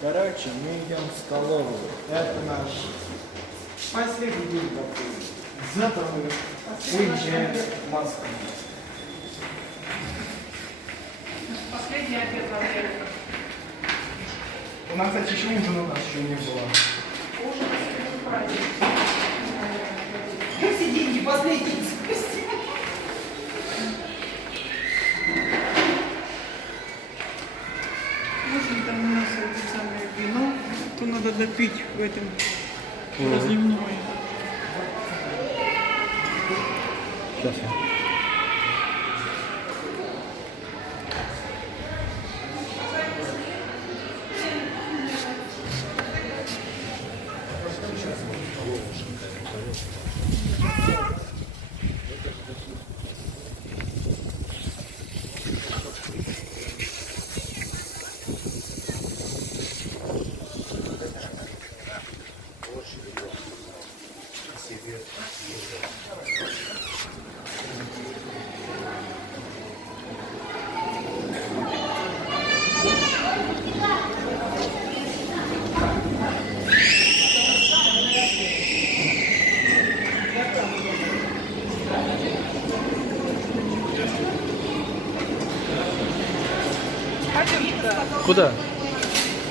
Короче, мы идем в столовую. Это наш последний день такой. Завтра мы уезжаем в Москву. Последний обед в отеле. У нас, кстати, еще ужина у нас еще не было. Ужин сегодня праздник. Все деньги последние спустя. Ужин там у нас это самое вино, то надо допить в этом разливной. Сейчас. Куда?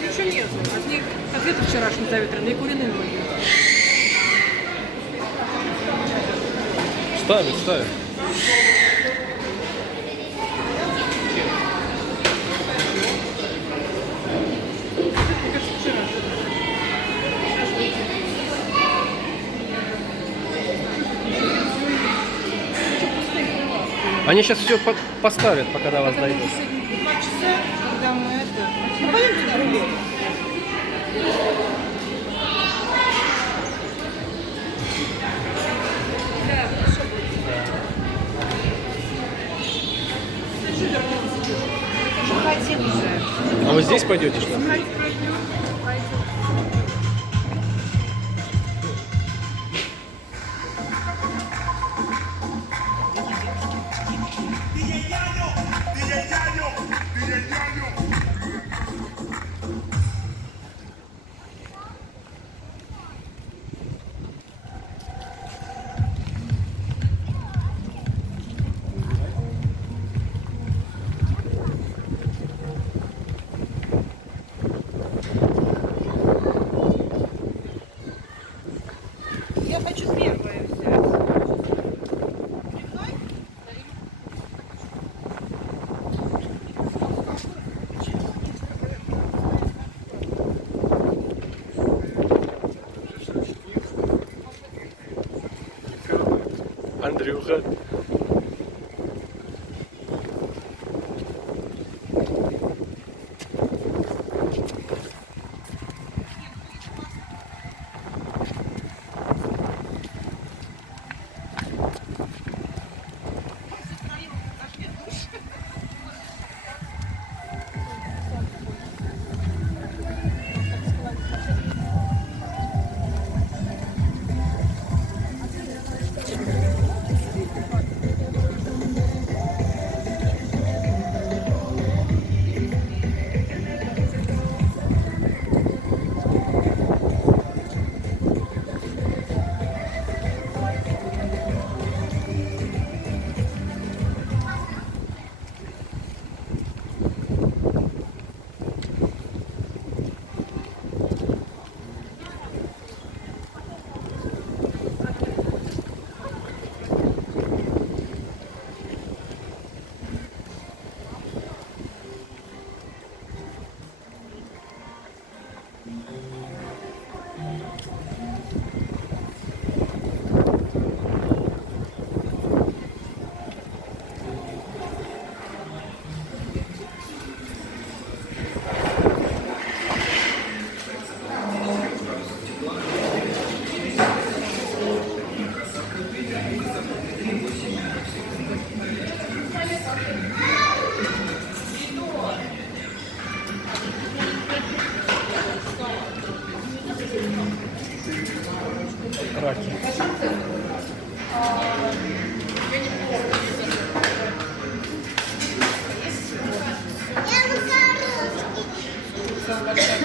Ничего нет. Одни котлеты вчерашние заветренные и куриные ноги. Ставит, ставит. Мне кажется, вчерашние. Они сейчас все поставят, пока до вас Потому дойдут. что сегодня 2 часа, когда мы это... Ну, пойдемте на рулет. Да, хорошо будет. Ты что вернулся? Уже хотел уже. А вы здесь пойдете, что ли? Пойдем. Я хочу первое взять. Андрюха. Раки. Я макарон. большая